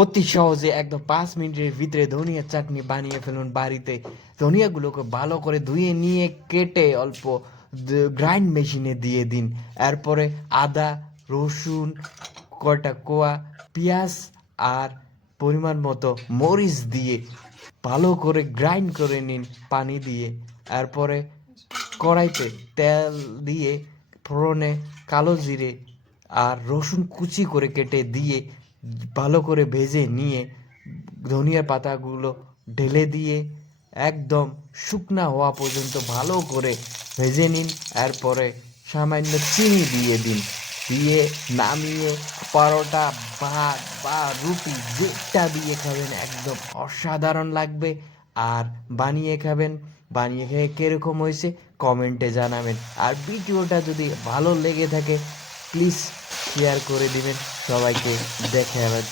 অতি সহজে একদম 5 মিনিটের ভিতরে ধনিয়া চাটনি বানিয়ে ফেলুন বাড়িতে। ধনিয়াগুলোকে ভালো করে ধুয়ে নিয়ে কেটে অল্প গ্রাইন্ড মেশিনে দিয়ে দিন। এরপরে আদা, রসুন, কয়টা কোয়া পেঁয়াজ আর পরিমাণ মতো মরিচ দিয়ে ভালো করে গ্রাইন্ড করে নিন পানি দিয়ে। এরপরে কড়াইতে তেল দিয়ে ফোড়নে কালো জিরে আর রসুন কুচি করে কেটে দিয়ে ভালো করে ভেজে নিয়ে ধনিয়া পাতাগুলো ঢেলে দিয়ে একদম শুকনা হওয়া পর্যন্ত ভালো করে ভেজে নিন। এরপরে সামান্য চিনি দিয়ে দিন, দিয়ে নামিয়ে পরোটা, ভাত বা রুটি যেটা দিয়ে খাবেন একদম অসাধারণ লাগবে। আর বানিয়ে খাবেন, বানিয়ে খেয়ে কীরকম হয়েছে কমেন্টে জানাবেন। আর ভিডিওটা যদি ভালো লেগে থাকে প্লিজ শেয়ার করে দিবেন সবাইকে। দেখে আবার